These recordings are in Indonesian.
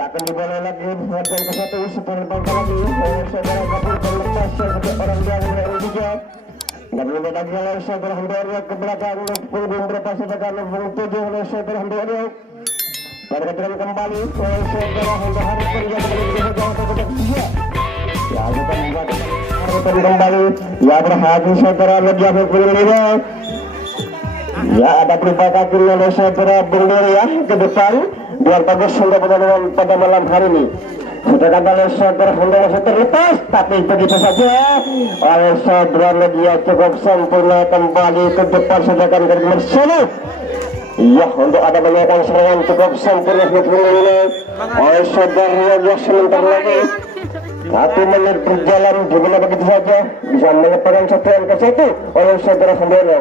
akan dibawa lagi buat yang ke satu setelah bangka lagi oleh saudara Gapur terlepas sebagai orang yang berujung dan lebih lagi oleh saudara Hendaryo ke belakang punggung berapa sebagai punggung 7 oleh saudara Hendaryo dan kemudian kembali oleh saudara Hendaryo Harapan yang kembali berjalan ke kotak 3 ya kita membuat Harapan kembali ya berhasil saudara lebih punggung 5 ya ada berubah kaki oleh saudara Bungdir ya ke depan biar bagus untuk pertandingan pada malam hari ini. Sudah kata oleh saudara Honda masih terlepas, tapi begitu saja oleh saudara media cukup sempurna kembali ke depan sedangkan dari nomor 10. Iya, untuk ada banyak serangan cukup sempurna ini oleh saudara media sebentar lagi. 1 menit berjalan gimana begitu saja bisa menyebabkan 1-1 oleh saudara Honda.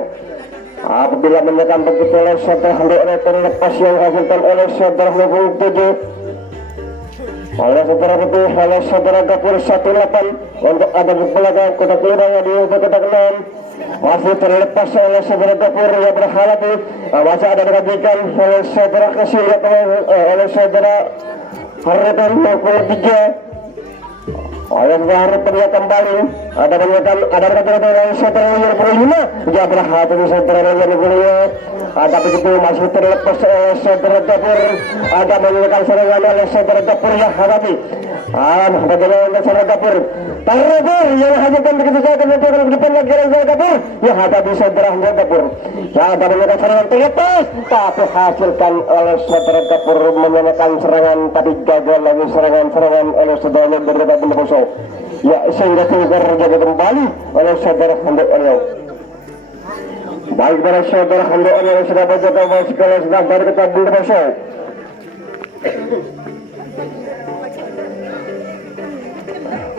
Apabila menekan begitu oleh saudara Hendaryo terlepas yang hasilkan oleh saudara Hendaryo 7 oleh saudara putih oleh saudara Gapur 18 untuk ada di belakang kotak 5 yang di kotak 6 masih terlepas oleh saudara Gapur yang berharap masih ada dikajikan oleh saudara Kasih oleh saudara Harapan maupun 3 oleh Harapan dia kembali ada yang saudara yang berlima dia berhati saudara yang berlima ada begitu masih terlepas oleh saudara Gapur ada menyekan serangan oleh saudara Gapur yang hadapi bagaimana saudara Gapur Tarabur yang hadirkan begitu saja kemudian ke depan lagi oleh saudara Gapur yang hadapi saudara Gapur ya ada menyekan serangan terlepas tapi hasilkan oleh saudara Gapur menyekan serangan tapi gagal lagi serangan oleh saudara yang berbeda kosong ya sehingga terjaga kembali oleh saudara Hendaryo. Baik para saudara Hendaryo yang sudah berjaga sekali sedang dari kita bunda kosong.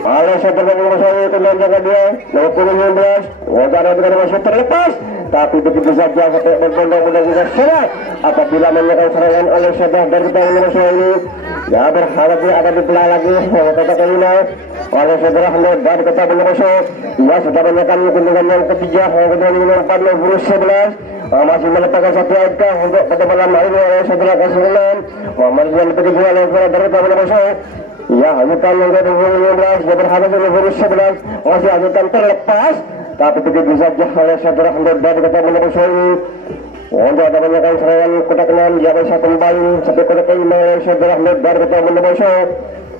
Oleh saudara kosong itu menjaga dia nomor 19 wajah dengan masih terlepas tapi begitu saja sampai berbondong-bondong juga serang apabila menyekan serangan oleh saudara dari kita bunda kosong ini ya berharap dia akan dibelah lagi kotak 5 oleh saudara Hendaryo dari kota bunda kosong ya sudah menekan kunjungan yang ketiga yang kedua nomor 4 nomor 11 masih meletakkan 1 angka untuk pada malam hari ini oleh saudara Kasunan masih yang ketiga oleh saudara dari kota bunda kosong ya hasilkan yang kedua 15 dia berharap nomor 11 masih hasilkan terlepas tapi begitu saja oleh saudara Hendaryo dari kota bunda kosong untuk ada menyekan serangan kotak 6 dia bisa kembali sampai kotak 5 oleh saudara Hendaryo dari kota bunda kosong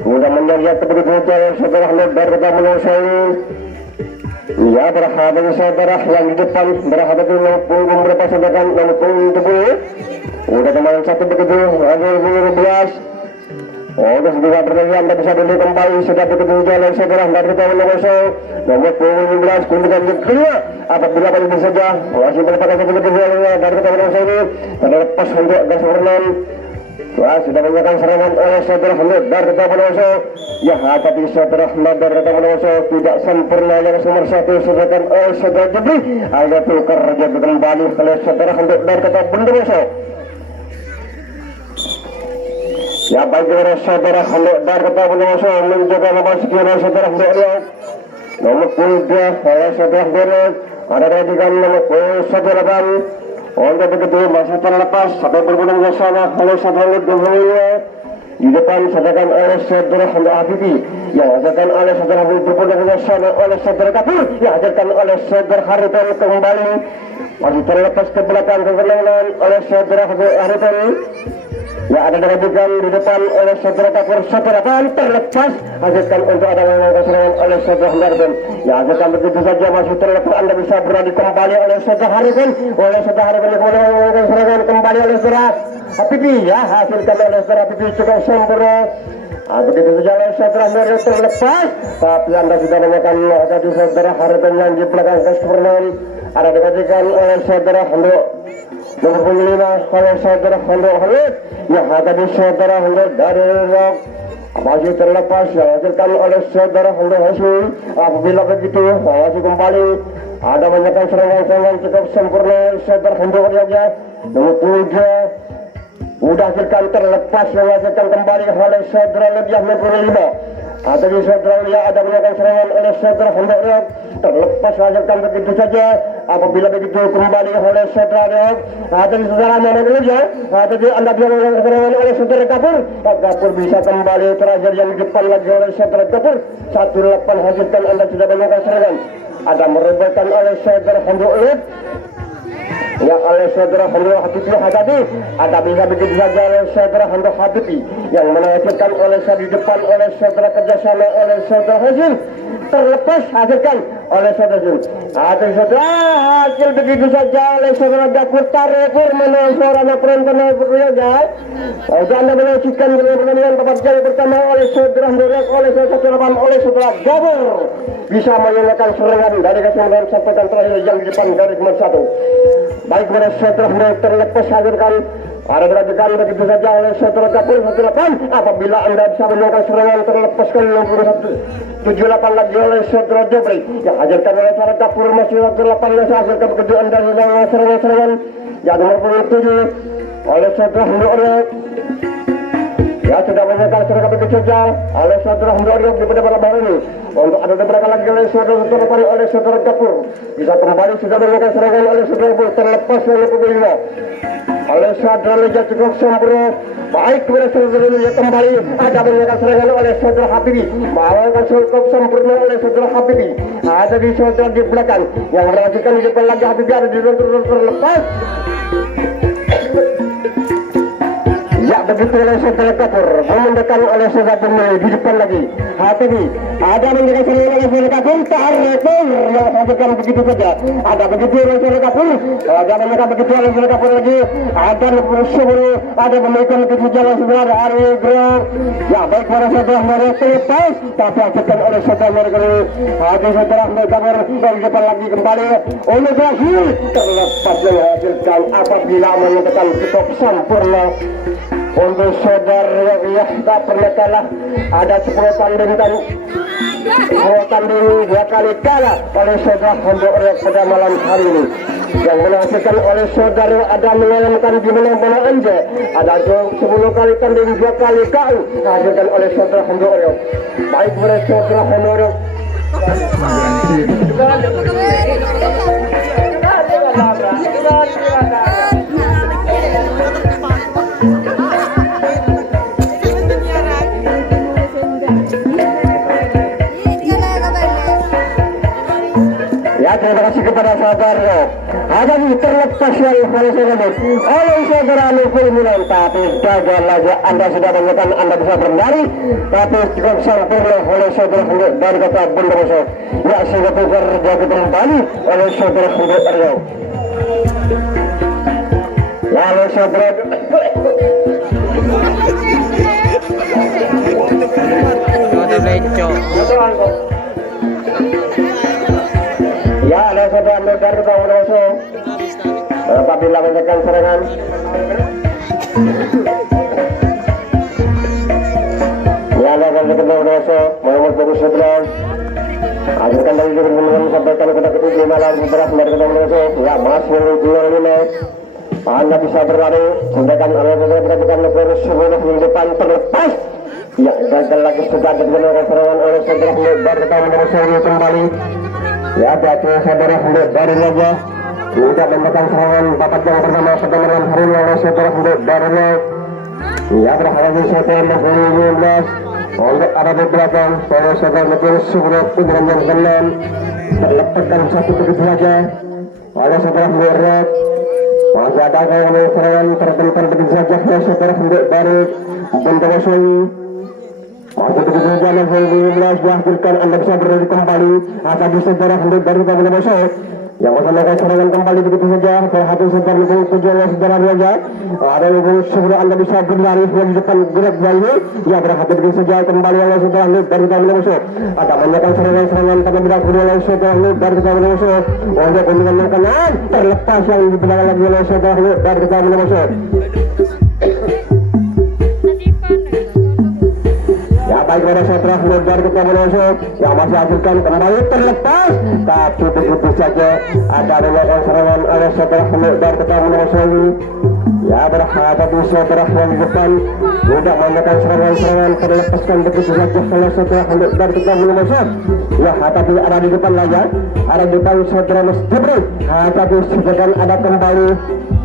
sudah menyerah begitu saja oleh saudara Hendaryo dari kota bunda kosong ya berhadapan saudara yang di depan berhadapan dengan punggung berapa sedangkan nomor punggung 10 udah kemarin 1 begitu ada 15 sudah sudah berlari anda bisa dulu kembali sudah begitu jalan saudara dari kota bunda kosong nomor punggung 15 kunjungan yang kedua apabila begitu saja masih melepaskan 1 begitu dari kota bunda kosong ini terlepas untuk gas warnan sudah menyekan serangan oleh saudara Hendaryo dari kota bunda kosong ya hadapi saudara Hendaryo dari kota bunda kosong tidak sempurna yang nomor 1 sedangkan oleh saudara Jebri ada tukar jaga kembali oleh saudara Hendaryo dari kota bunda kosong ya baik oleh saudara Hendaryo dari kota bunda kosong menjaga nomor sekian oleh saudara Hendaryo nomor 3 oleh saudara Hendaryo ada dengan nomor 18 untuk begitu masih terlepas sampai berbunung ke sana oleh saudara Hendaryo di depan sedangkan oleh saudara Hendaryo Habibi yang hasilkan oleh saudara berbunung ke sana oleh saudara Gapur yang hasilkan oleh saudara Harapan kembali masih terlepas ke belakang kemenangan oleh saudara Harapan ya ada dirajikan di depan oleh saudara Gapur saudara terlepas hasilkan untuk ada serangan oleh saudara Hendaryo ya hasilkan begitu saja masih terlepas anda bisa berani kembali oleh saudara Harapan kemudian serangan kembali oleh saudara Habibi ya hasilkan oleh saudara Habibi cukup sempurna begitu saja oleh saudara Hendaryo terlepas tapi anda sudah menekan tadi saudara Harapan yang di belakang kesempurnaan ada dirajikan oleh saudara Hendaryo nomor 5 oleh saudara Hendaryo yang hadapi saudara Hendaryo dari Rok masih terlepas yang hasilkan oleh saudara Hendaryo apabila begitu masih kembali ada menyekan serangan cukup sempurna saudara Hendaryo nomor 7 udah hasilkan terlepas yang hasilkan kembali oleh saudara lebih nomor 5 Atau di saudara ada menyekan serangan oleh saudara Hendaryo terlepas hasilkan begitu saja apabila begitu kembali oleh saudara tadi saudara mana dulu ya tadi anda bilang oleh saudara Gapur bisa kembali terakhir yang di depan lagi oleh saudara Gapur 18 hasilkan anda sudah menemukan serangan ada merebutkan oleh saudara Hondo Ulit yang oleh saudara Hondo Habibi Hagadi ada bisa begitu saja oleh saudara Hondo Habibi yang menaikkan oleh di depan oleh saudara kerjasama oleh saudara Hasil terlepas hasilkan oleh saudara Zul ada saudara hasil begitu saja oleh saudara Gapur Tarepur menang suaranya penonton berjaga anda menyaksikan pertandingan babak jari pertama oleh saudara Ndorek oleh saudara oleh saudara Gapur bisa menyelesaikan serangan dari keseluruhan sampaikan terakhir yang di depan dari nomor 1 baik kepada saudara Ndorek terlepas hasilkan ada gerakan begitu saja oleh saudara Gapur 18 apabila anda bisa menyelesaikan serangan terlepaskan 78 lagi oleh saudara Jobri yang hasilkan oleh saudara Gapur masih 18 yang hasilkan begitu anda serangan yang nomor 27 oleh saudara Ndorek ya sudah menyelesaikan serangan begitu saja oleh saudara Ndorek di pada malam hari ini untuk ada beberapa lagi oleh saudara oleh saudara Gapur bisa kembali sudah menyelesaikan serangan oleh saudara Gapur terlepas oleh pembelinya oleh saudara Leja cukup sempurna baik kepada saudara Leja kembali ada menyelesaikan serangan oleh saudara Habibi melakukan cukup sempurna oleh saudara Habibi ada di saudara di belakang yang merasakan di depan lagi Habibi ada di terlepas ya begitu oleh saudara Gapur memendekan oleh saudara Pemilih di depan lagi Habibi ada menjaga serangan oleh saudara Gapur Tarepur yang hasilkan begitu saja ada begitu oleh saudara Gapur ada menjaga begitu oleh saudara Gapur lagi ada bersubur ada memiliki begitu jalan saudara Ari Bro ya baik para saudara mereka terlepas tapi hasilkan oleh saudara mereka ada saudara Gapur dari depan lagi kembali oleh berhasil terlepas yang hasilkan apabila menyatakan cukup sempurna untuk saudara ya tak pernah kalah ada 10 tanding dan 2 tanding 2 kali kalah oleh saudara Hondo Ulit pada malam hari ini yang menghasilkan oleh saudara ada mengalami di mana-mana anda ada 10 kali tanding 2 kali kalah hasilkan oleh saudara Hondo Ulit baik oleh saudara Hondo Ulit terima kasih kepada saudara ada di terlepas yang oleh saudara Nufil Milan tapi gagal lagi anda sudah menemukan anda bisa berlari tapi cukup sempurna oleh saudara dari kata Bondowoso ya sehingga tukar jadi kembali oleh saudara Aryo lalu saudara ya ada saudara dari kata Bondowoso apabila menjaga serangan ya ada dari kata Bondowoso nomor 11 hasilkan dari teman-teman sampaikan kepada ketujuh malam beras dari kata Bondowoso ya masih 25 anda bisa berlari sampaikan oleh beberapa nomor 10 di depan terlepas ya gagal lagi sudah digunakan serangan oleh saudara dari kata Bondowoso kembali ya bagi saudara dari Logo tidak menekan serangan bapak yang pertama pada malam hari ini oleh saudara dari Logo ya berhasil saudara nomor 15 untuk ada di belakang oleh saudara nomor 10 putaran yang ke-6 terlepaskan satu begitu saja oleh saudara Logo masih ada serangan tertentu begitu saja oleh saudara dari Bondowoso masih begitu saja nomor 15 dihasilkan anda bisa berlari kembali akan saudara dari Bondowoso yang melakukan serangan kembali begitu saja perhatian saudara nomor 7 oleh saudara Raja ada nomor 10 anda bisa berlari di depan gerak balik ya berhati begitu saja kembali oleh saudara dari Bondowoso ada menyatakan serangan pada bidang kedua oleh saudara dari Bondowoso untuk keuntungan yang kanan terlepas yang di belakang lagi oleh saudara dari Bondowoso ya baik pada saudara dari Bondowoso yang masih hasilkan kembali terlepas tapi begitu saja ada menyatakan serangan oleh saudara dari Bondowoso Ya berharap saudara yang depan tidak menggunakan serangan-serangan terlepaskan begitu saja oleh saudara hendak dari kita belum masuk. Ya hati ada di depan lagi, ada di depan saudara Mas Jibril. Hati sedangkan ada kembali,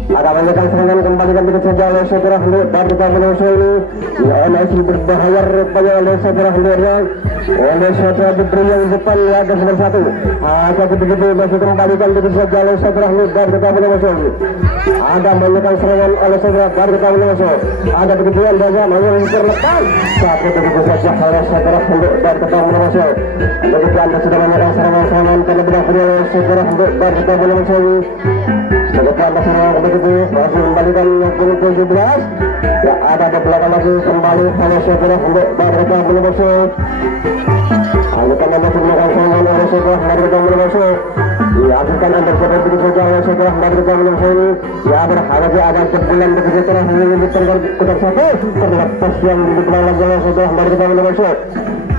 ada menggunakan serangan kembali dan begitu saja oleh saudara hendak dari kita belum masuk ini. Ya masih berbahaya rupanya oleh saudara hendak oleh saudara Jibril yang depan ada nomor 1. Hati begitu masih kembalikan begitu saja oleh saudara hendak dari kita belum masuk. Ada menggunakan serangan oleh saudara dari kita belum masuk. Ada begitu saja yang terlepas. Satu begitu saja oleh saudara hendak dari kita belum masuk. Begitu anda sudah menggunakan serangan-serangan karena berakhir oleh saudara hendak dari kita belum masuk. Begitu anda serang begitu masih kembalikan yang pukul 17. Ya ada di belakang lagi kembali oleh saudara hendak dari kita belum masuk. Akan anda melakukan serangan oleh saudara dari kita belum masuk. Ya akan anda seperti itu saja oleh saudara dari kita belum masuk ini. Ya berharap ada sebulan begitu terang ini terkotak satu terlepas yang dipelang oleh saudara dari kita belum masuk.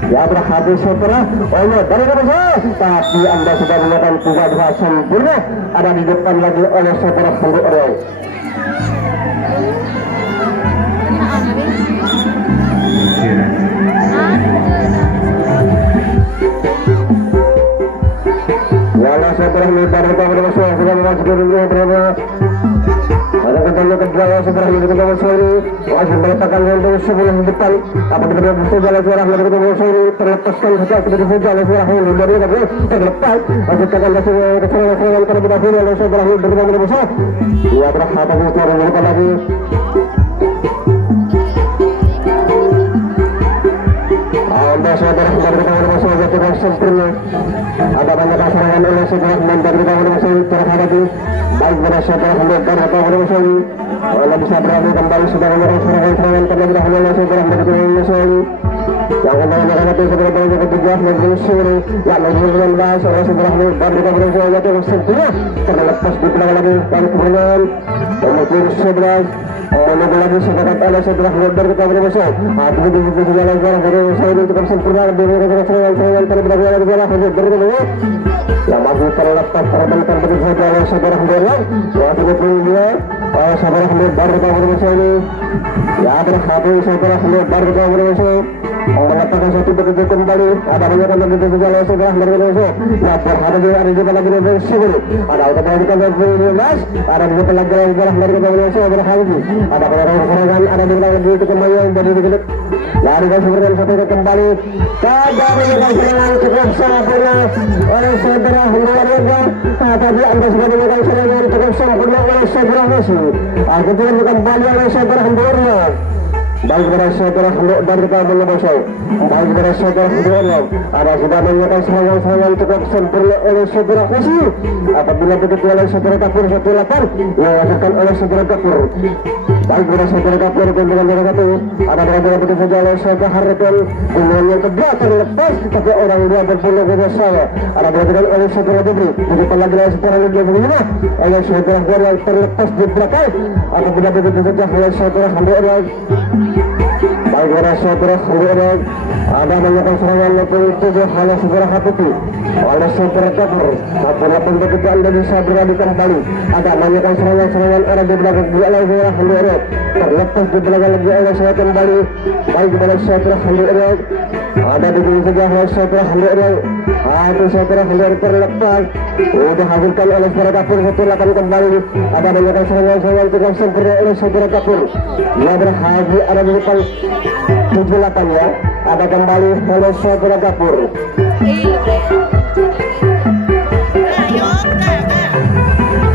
Ya berhabis setelah oleh dari kita masuk. Tapi anda sudah melakukan 3-2 sempurna. Ada di depan lagi oleh saudara hendak orang. Walau setelah lebar kita masuk sudah masuk ke berapa ada ketemu kedua setelah itu kita masuk ini masih meletakkan untuk sebelum depan apa benar betul jalan suara dari kita masuk ini terlepaskan saja kita di jalan suara ini dari kita terlepas masih tekan masuk ke serangan terlebih dahulu oleh setelah itu berbeda besar dia berhati untuk berdepan lagi. Anda saudara dari kita masuk ke sempurna. Ada banyak serangan oleh saudara dari kita masuk terhadapi baik pada saudara dari kita masuk oleh bisa berani kembali sudah menyerang serangan-serangan terlebih dahulu oleh saudara dari kita masuk yang kembali menghadapi saudara dari ketiga menyusuri yang menghadapi oleh saudara dari kita masuk yaitu sempurna terlepas di belakang lagi dari kemenangan nomor 11 menunggu lagi sedekat oleh setelah dari kita masuk. Hati di sisi jalan suara dari saya ini cukup sempurna di serangan-serangan terlebih dahulu dari kita masuk. Yang masih terlepas terbentang begitu saja oleh saudara Hendak. Masih berpunyai saudara Hendak dari kita masuk ini. Ya berhati saudara Hendak dari kita masuk. Mengatakan satu begitu kembali ada banyak yang begitu saja oleh saudara dari kita masuk. Ya berhati ada di depan lagi dari sini. Ada automatikkan dari 15. Ada di depan lagi dari kita masuk berhati. Ada serangan ada di belakang itu kembali yang dari begitu. Lari dan sebenarnya satu kembali. Kada menyerang serangan cukup sempurna oleh saudara Hendak. Tadi anda sudah menyerang serangan cukup sempurna oleh saudara Messi. Akhirnya kembali oleh saudara Hendak. Baik kepada saudara Hendak dari kita masuk. Baik kepada saudara Hendak. Ada sudah menyerang serangan-serangan cukup sempurna oleh saudara Messi. Apabila begitu oleh saudara Kapur 18 yang dilakukan oleh saudara Kapur. Baik kepada saudara Kapur dengan saudara Kapur. Ada beberapa begitu saja oleh saudara Harapkan dengan yang kedua terlepas tapi orang dua berpuluh bersama. Ada beberapa oleh saudara Debri. Jadi lagi oleh saudara Debri oleh saudara yang terlepas di belakang. Apabila begitu saja oleh saudara Hendak. Baik kepada saudara Hendak. Ada banyak serangan lepas itu oleh saudara Hatipi oleh saudara Kapur. Apapun begitu anda bisa berani kembali. Ada banyak serangan-serangan ada di belakang dia oleh saudara Hendak. Terlepas di belakang lagi oleh saya kembali. Baik kepada saudara Hendak. Ada begitu saja oleh saudara Hendak. Ada saudara Hendak terlepas. Sudah hasilkan oleh saudara Kapur silakan kembali. Ada banyak serangan-serangan cukup sempurna oleh saudara Kapur. Dia berhasil ada di depan 78 ya. Ada kembali oleh saudara Kapur.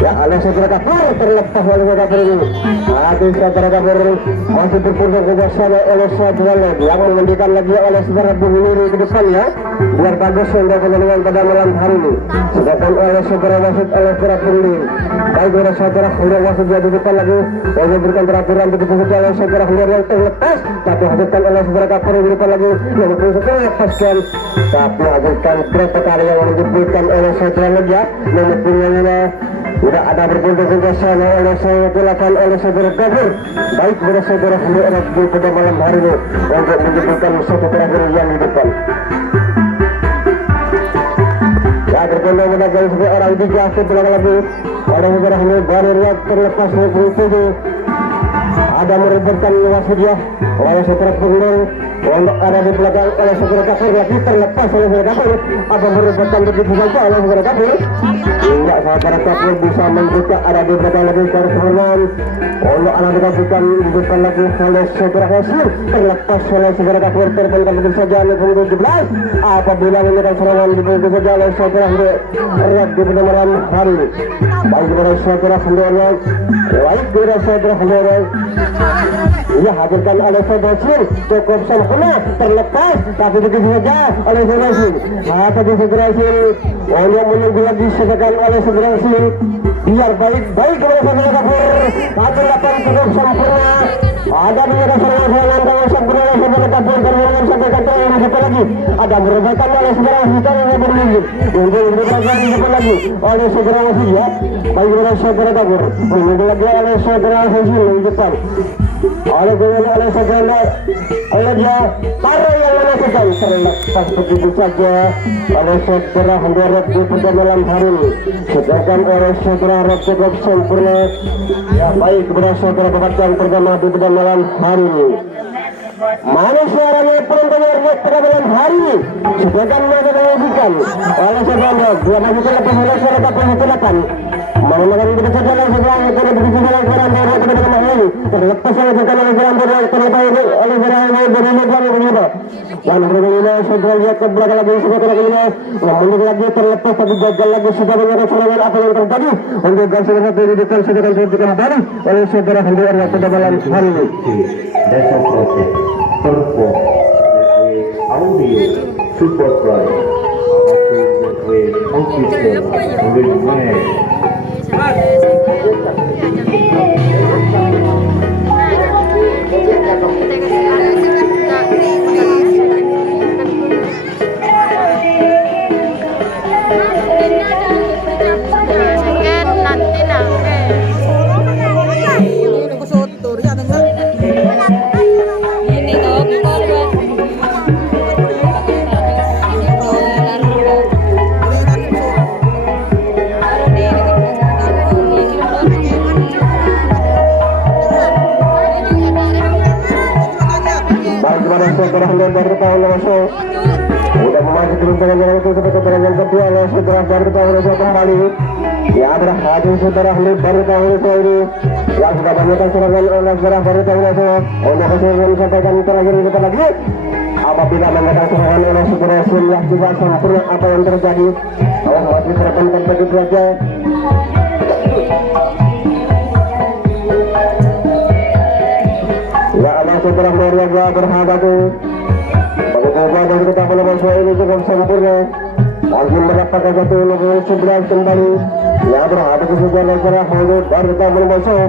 Ya oleh saudara Kapur terlepas oleh saudara Kapur ini. Hati saudara Kapur masih berpusat kerjasama oleh saudara lagi yang menunjukkan lagi oleh saudara Buhuri ke depannya biar bagus untuk pertandingan pada malam hari ini. Sedangkan oleh saudara Wasit oleh saudara Buhuri. Baik oleh saudara Hendak Wasit di depan lagi yang memberikan peraturan begitu saja oleh saudara Hendak yang terlepas tapi hasilkan oleh saudara Kapur di depan lagi yang memberikan terlepaskan tapi hasilkan berapa kali yang diberikan oleh saudara lagi yang mempunyai tidak ada berpindah-pindah sana oleh saya dilakukan oleh saudara Kapur. Baik kepada saudara Hendak di pada malam hari ini untuk menjadikan satu terakhir yang di depan. Ya berpindah-pindah dari orang dijatuh belakang lagi oleh saudara Hendak baru terlepas dari itu. ada merebutkan wasit dia oleh saudara Punggung untuk ada di belakang oleh saudara Kapur lagi terlepas oleh saudara Kapur apa merebutkan begitu saja oleh saudara Kapur hingga saudara Kapur bisa membuka ada di belakang lagi garis perlawanan untuk anak dikasihkan dibuka lagi oleh saudara Hasil terlepas oleh saudara Kapur terbentang begitu saja oleh punggung 17 apabila menyerang serangan dibuka saja oleh saudara Red di malam hari baik kepada saudara Hendora baik kepada saudara Hendora ia hadirkan oleh saudara Sil cukup sempurna terlepas tapi begitu saja oleh saudara Sil tapi saudara Sil yang menunggu lagi sedekan oleh saudara Sil biar baik kepada saudara Kapur tapi dapat cukup sempurna ada menyerang serangan dengan sempurna oleh saudara Kapur dan menang sampai kata yang depan lagi ada merebutkan oleh saudara Hitam yang berlindung untuk depan lagi oleh saudara Hasil ya baik kepada saudara Kapur menunggu lagi oleh saudara Hasil di depan oleh saudara oleh dia taruh yang menentukan terlepas begitu saja oleh saudara Hendora di pada malam hari ini sedangkan oleh saudara Red cukup sempurna ya baik kepada saudara yang pertama di pada malam hari ini mana suaranya penonton yang pada malam hari ini sedangkan mereka menunjukkan oleh saudara dia masih terlepas oleh saudara Kapur silakan menggunakan begitu saja oleh saudara yang begitu saja oleh saudara pada malam hari terlepas oleh saudara terlepas oleh saudara yang berlindung dan berbeda saudara lihat ke belakang lagi saudara kelima yang menunggu lagi terlepas tapi gagal lagi sudah menyerang serangan apa yang terjadi untuk gagal satu di depan saudara kembali oleh saudara Hendora pada malam hari ini. That's a project perform audio support right with official with saudara Hendora baru tahun langsung udah memacu dengan jalan itu seperti perjalanan kedua oleh saudara baru tahun langsung kembali ya adalah hadir saudara Hendora baru tahun langsung ini yang sudah banyakkan serangan oleh saudara baru tahun langsung untuk keseluruhan sampaikan terakhir kita lagi apabila mengatakan serangan oleh saudara Sil yang juga sempurna apa yang terjadi kalau masih terpental begitu saja ya ada saudara Maria gua berhadapan begitu saja kita boleh masuk ini cukup sempurna lagi mendapatkan satu nomor 11 kembali ya berhadapan saudara saudara Hendora dan kita boleh masuk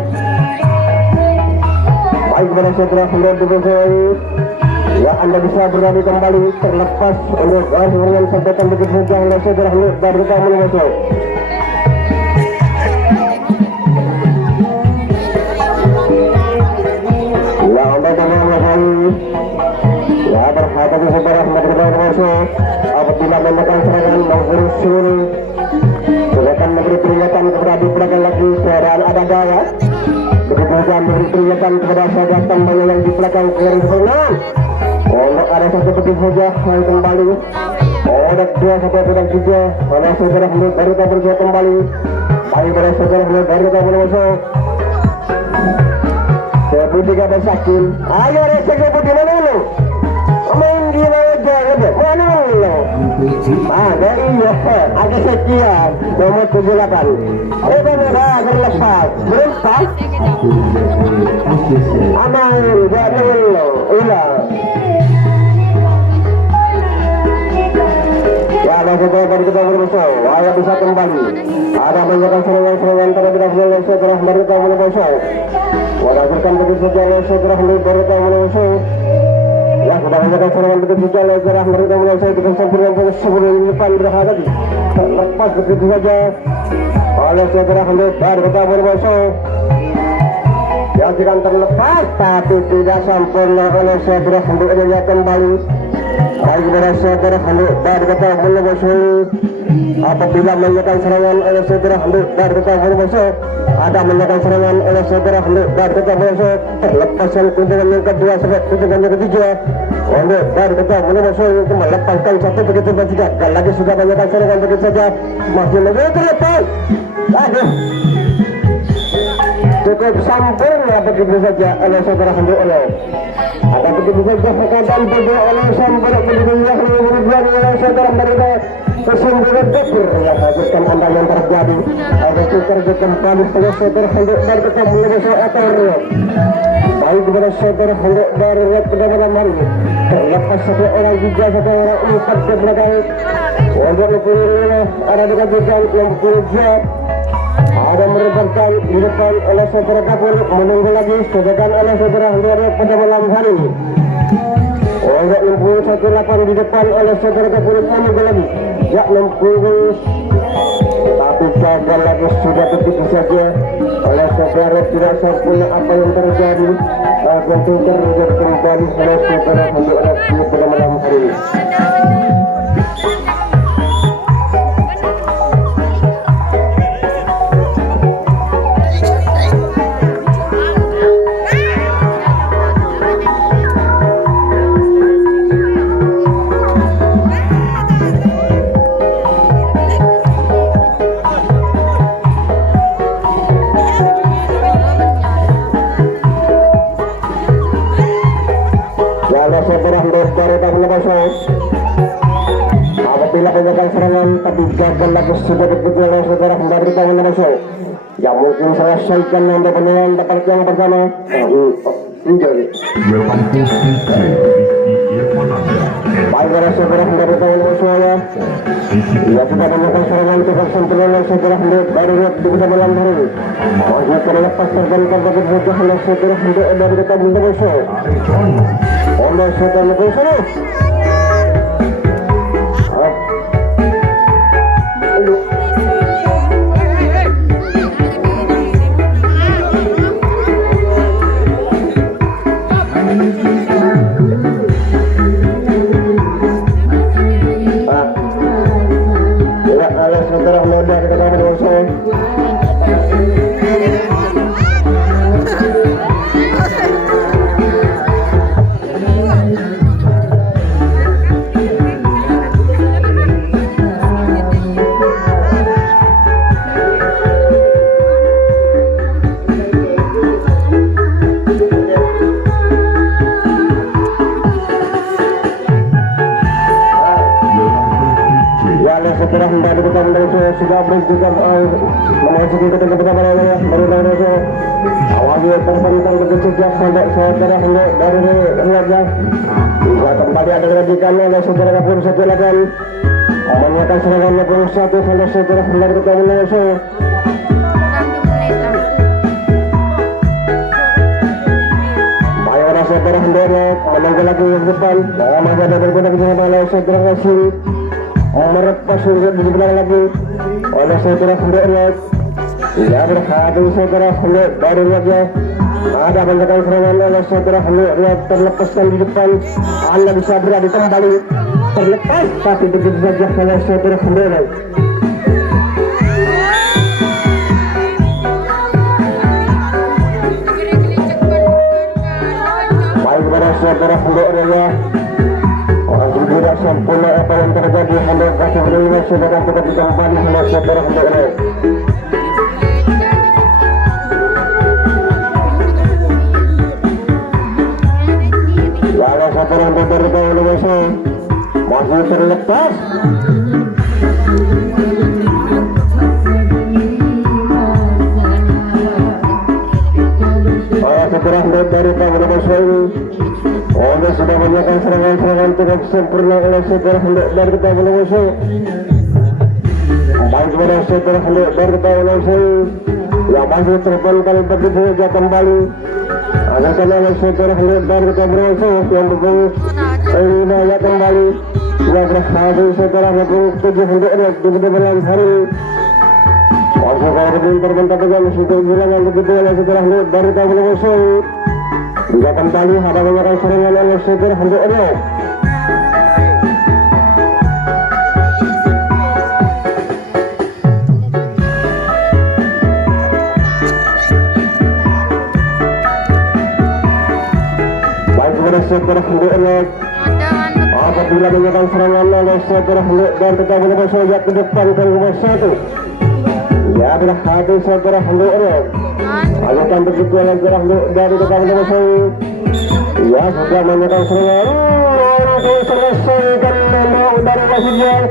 baik kepada saudara Hendora di bawah ini ya anda bisa berani kembali terlepas untuk dengan sampaikan begitu saja oleh saudara Hendora dan kita boleh masuk ya anda jangan lagi ya berhadapan saudara Hendora masuk apabila menekan serangan nomor suri silakan memberi peringatan kepada di belakang lagi keadaan ada gaya begitu saja memberi peringatan kepada saudara teman yang di belakang garis perlawanan untuk ada satu begitu saja yang kembali ada dua satu pedang tiga pada saudara Hendora baru kabur kembali baik pada saudara Hendora baru kabur masuk Sebutiga bersakil ayo resek sebut di mana lu main gila aja mana lu ada iya ada sekian nomor 78 benar terlepas berempat aman jangan lu ulah ya ada saudara baru kita bermusuh ayo bisa kembali ada banyak serangan terhadap saudara baru kita bermusuh walaupun begitu saja saudara baru kita bermusuh ya sudah banyak serangan begitu saja saudara baru kita bermusuh dengan sempurna sebelum depan berhadapi lepas begitu saja oleh saudara baru kita bermusuh yang tidak terlepas tapi tidak sempurna oleh saudara Hendora kembali baik kepada saudara baru kita bermusuh apabila menyekan serangan oleh saudara Handuk dan kita masuk, ada menyekan serangan oleh saudara Handuk dan kita masuk, terlepaskan kunjungan yang kedua sampai kunjungan yang ketiga. Handuk dan kita masuk untuk melepaskan satu begitu saja. Dan lagi sudah menyekan serangan begitu saja, masih lebih terlepas. Aduh, cukup sempurna begitu saja oleh saudara Handuk oleh. Ada begitu saja keadaan bagi oleh sempurna begitu yang menunjukkan oleh saudara mereka. Kesungguhan dapur yang menghasilkan anda yang terjadi. Ada kita kembali pada saudara Handuk dan kita menguasai atur. Baik kepada saudara Handuk dari pada malam hari ini. Terlepas satu orang juga satu orang empat ke belakang. Untuk mempunyai ada dekat juga mempunyai ada merupakan di depan oleh saudara dapur menunggu lagi sedangkan oleh saudara Handuk pada malam hari ini. Oleh 61 di depan oleh saudara dapur menunggu lagi. Ya 60 tapi gagal lagi sudah begitu saja oleh saudara tidak sempurna apa yang terjadi tentu terjadi kembali oleh saudara Handuk pada malam hari ini. Apabila penyekan serangan tapi gagal lagi sudah begitu oleh saudara dari tahun masuk yang mungkin selesaikan yang berpengaruh dapat yang pertama menjadi baik oleh saudara dari tahun masuk ya sudah penyekan serangan cukup sempurna oleh saudara dari bisa malam hari masih terlepas tergantung begitu saja oleh saudara dari tahun masuk oleh saudara masuk. Setelah hendak kita sudah berjuang memasuki ketika mereka baru awalnya terbentang begitu sejak sampai saudara hendak dari raja juga kembali ada dilanjutkan oleh saudara kapur silakan menyekan serangannya pun satu sampai saudara hendak kita menang. Baik orang saudara hendak menunggu lagi di depan masih ada berguna bersama oleh saudara kasih merepas di belakang lagi oleh saudara Handuk ya berhasil saudara Handuk dari raja ada menyekan serangan oleh saudara Handuk terlepaskan di depan anda bisa berada kembali terlepas tapi begitu saja oleh saudara Handuk baik pada saudara Handuk ya tidak sempurna apa yang terjadi Handuk kasih beriman sudah kita kembali oleh saudara Handuk lalu saudara Handuk dari tahun masih terlepas saudara Handuk dari tahun oleh sudah menyekan serangan-serangan cukup sempurna oleh saudara Handuk dari kita masuk baik kepada saudara Handuk dari kita masuk yang masih terbentang begitu saja kembali asalkan oleh saudara Handuk dari kita masuk yang bagus ini ya kembali yang berhasil saudara Handuk 7 Handuk di malam hari masuk kalau begitu terbentang dengan situ bilang yang begitu oleh saudara Handuk dari kita masuk juga kembali ada menyekan serangan oleh saudara Handuk Super Hendrik. Apabila menyerang serangan oleh Super Hendrik dan tetap mencoba sojak ke depan ke nomor 1. Ya adalah hati Super Hendrik. Alukan begitu oleh Super Hendrik dari tetap mencoba sojak. Ya sudah menyerang serangan. Selesaikan nomor dari Wasijal.